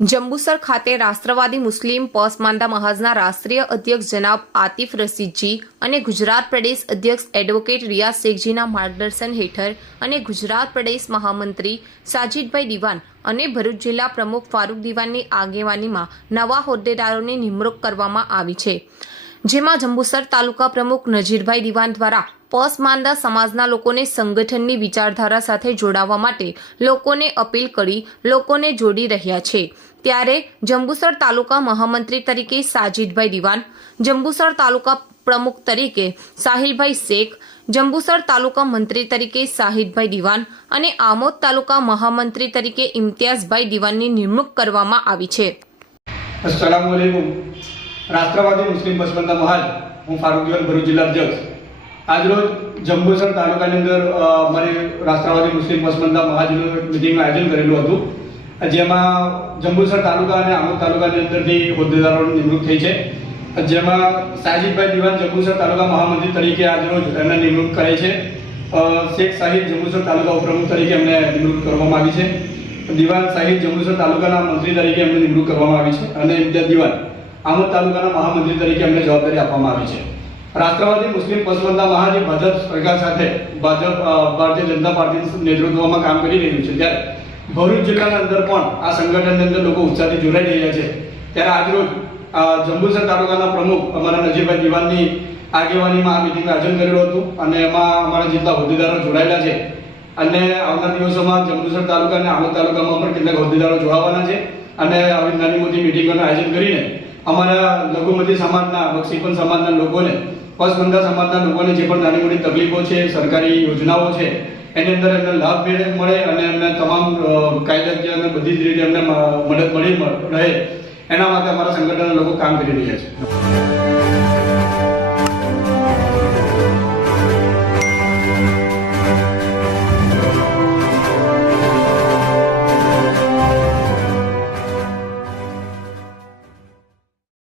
જંબુસર ખાતે રાષ્ટ્રવાદી મુસ્લિમ પસમાંદા મહાજના રાષ્ટ્રીય અધ્યક્ષ જનાબ આતિફ રસીદજી અને ગુજરાત પ્રદેશ અધ્યક્ષ એડવોકેટ રિયાઝ શેખજીના માર્ગદર્શન હેઠળ અને ગુજરાત પ્રદેશ મહામંત્રી સાજીદભાઈ દિવાન અને ભરૂચ જિલ્લા પ્રમુખ ફારૂક દિવાનની આગેવાનીમાં નવા હોદ્દેદારોની નિમણૂક કરવામાં આવી છે. જેમાં જંબુસર તાલુકા પ્રમુખ નજીરભાઈ દિવાન દ્વારા પસમાંદા સમાજના લોકોને સંગઠનની વિચારધારા સાથે જોડાવા માટે લોકોને અપીલ કરી લોકોને જોડી રહ્યા છે. ત્યારે જંબુસર તાલુકા મહામંત્રી તરીકે સાજિદભાઈ દિવાન, જંબુસર તાલુકા પ્રમુખ તરીકે સાહિલભાઈ શેખ, જંબુસર તાલુકા મંત્રી તરીકે સાહિદભાઈ દિવાન અને આમોદ તાલુકા મહામંત્રી તરીકે ઇમ્તિયાઝભાઈ દિવાનની નિમણૂક કરવામાં આવી છે. રાષ્ટ્રવાદી મુસ્લિમ પસબંધા મહાજ હું ફારૂક ભરૂચ જિલ્લા અધ્યક્ષ. આજરોજ જંબુસર તાલુકાની અંદર મારે રાષ્ટ્રવાદી મુસ્લિમ પસબંધા મહાજનું મિટિંગનું આયોજન કરેલું હતું. જેમાં જંબુસર તાલુકા અને આમોદ તાલુકાની અંદરથી હોદ્દેદારોની નિમણૂક થઈ છે. જેમાં સાજીદભાઈ દિવાન જંબુસર તાલુકા મહામંત્રી તરીકે આજરોજ એમને નિમણૂક કરે છે. શેખ સાહિદ જંબુસર તાલુકા ઉપપ્રમુખ તરીકે એમને નિમણૂક કરવામાં આવી છે. દિવાન સાહિદ જંબુસર તાલુકાના મંત્રી તરીકે એમને નિમણૂક કરવામાં આવી છે. અને ઇમ્તિયાઝ દિવાન આમોદ તાલુકાના મહામંત્રી તરીકે એમને જવાબદારી આપવામાં આવી છે. રાષ્ટ્રવાદી, મુસ્લિમ પસંદના મહાજી ભાજપ સરકાર સાથે ભાજપ ભારતીય જનતા પાર્ટીના નેતૃત્વમાં કામ કરી રહ્યું છે. ત્યારે ભરૂચ જિલ્લાના અંદર પણ આ સંગઠનની અંદર લોકો ઉત્સાહથી જોડાઈ રહ્યા છે. ત્યારે આજરોજ જંબુસર તાલુકાના પ્રમુખ અમારા નજીરભાઈ દિવાનની આગેવાનીમાં આ મિટિંગનું આયોજન કરેલું હતું અને એમાં અમારા જેટલા હોદ્દેદારો જોડાયેલા છે. અને આવનાર દિવસોમાં જંબુસર તાલુકા અને આમોદ તાલુકામાં પણ કેટલાક હોદ્દેદારો જોડાવાના છે. અને આવી નાની મોટી મિટિંગોનું આયોજન કરીને અમારા લઘુમતી સમાજના બક્ષીપન સમાજના લોકોને પસમંદા સમાજના લોકોને જે પણ નાની મોટી તકલીફો છે, સરકારી યોજનાઓ છે, એની અંદર એમને લાભ મેળે અને એમને તમામ કાયદાકીય અને બધી જ રીતે એમને મદદ મળી રહે. એના માટે અમારા સંગઠનના લોકો કામ કરી રહ્યા છે.